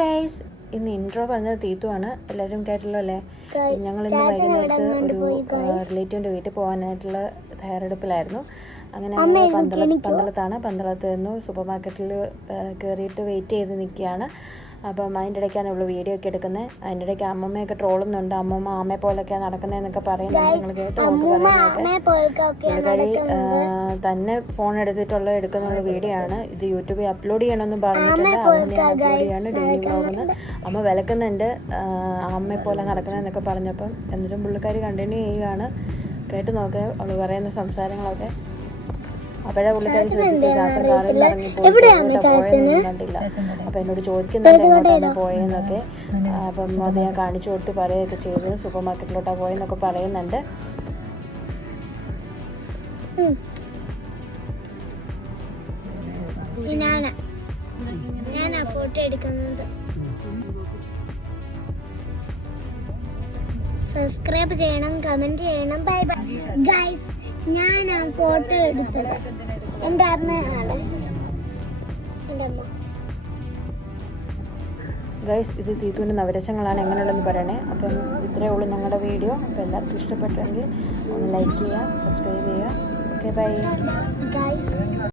Guys, ഇന്ന് intro പറഞ്ഞത് തീത്തുവാണ്. എല്ലാവരും കേട്ടല്ലോ അല്ലേ? ഞങ്ങൾ ഇന്ന് വൈകുന്നേരത്ത് ഒരു റിലേറ്റീവിൻ്റെ വീട്ടിൽ പോകാനായിട്ടുള്ള തയ്യാറെടുപ്പിലായിരുന്നു. അങ്ങനെ ഞങ്ങൾ പന്തളത്ത് നിന്ന് സൂപ്പർ മാർക്കറ്റിൽ കയറിയിട്ട് വെയിറ്റ് ചെയ്ത് നിൽക്കുകയാണ്. അപ്പം അതിൻ്റെ ഇടയ്ക്കാണ് ഇവള് വീഡിയോ ഒക്കെ എടുക്കുന്നത്. അതിൻ്റെ ഇടയ്ക്ക് അമ്മമ്മയൊക്കെ ട്രോളുന്നുണ്ട്. അമ്മമ്മ ആമയെ പോലൊക്കെയാണ് നടക്കുന്നതെന്നൊക്കെ പറയുന്നുണ്ട്. നിങ്ങൾ കേട്ടോ നോക്ക് പറയുന്നതൊക്കെ. പുള്ളിക്കാരി തന്നെ ഫോൺ എടുക്കുന്നുള്ള വീഡിയോ ആണ്. ഇത് യൂട്യൂബിൽ അപ്ലോഡ് ചെയ്യണമെന്ന് പറഞ്ഞിട്ടുണ്ട്. അതുകൊണ്ട് ഞാൻ അപ്ലോഡ് ചെയ്യാണ് ഡെയിലി വ്ളോഗെന്ന്. അമ്മ വിലക്കുന്നുണ്ട് അമ്മയെ പോലെ നടക്കുന്നതെന്നൊക്കെ പറഞ്ഞപ്പം. എന്നിട്ടും പുള്ളിക്കാരി കണ്ടിന്യൂ ചെയ്യുകയാണ്. കേട്ട് നോക്ക് അവൾ പറയുന്ന സംസാരങ്ങളൊക്കെ. അപ്പോഴേ പുള്ളിക്കാരി ശ്രദ്ധിച്ചു ചാച്ചൻ കാറിൽ നിന്ന് ഇറങ്ങിപ്പോയി പോയെന്നൊന്നും കണ്ടില്ല. അപ്പം എന്നോട് ചോദിക്കുന്നുണ്ട് എങ്ങോട്ടാണ് പോയെന്നൊക്കെ. അപ്പം അത് ഞാൻ കാണിച്ചു കൊടുത്ത് പറയുകയൊക്കെ ചെയ്തു. സൂപ്പർ മാർക്കറ്റിലോട്ടാണ് പോയെന്നൊക്കെ പറയുന്നുണ്ട്. ഞാനാ ഫോട്ടോ എടുക്കുന്നത്. സബ്സ്ക്രൈബ് ചെയ്യണം, കമന്റ് ചെയ്യണം. Bye bye guys. ഞാനാ ഫോട്ടോ എടുത്തത്. എൻ്റെ അമ്മയാണ്. എൻ്റെ അമ്മ. ഗൈസ്, ഇത് തീത്തുവിൻ്റെ നവരസങ്ങളാണ്. എങ്ങനെയുള്ളതെന്ന് പറയണേ. അപ്പം ഇത്രയേ ഉള്ളൂ ഞങ്ങളുടെ വീഡിയോ. അപ്പോൾ എല്ലാവർക്കും ഇഷ്ടപ്പെട്ടെങ്കിൽ ഒന്ന് ലൈക്ക് ചെയ്യുക, സബ്സ്ക്രൈബ് ചെയ്യുക. Okay, by.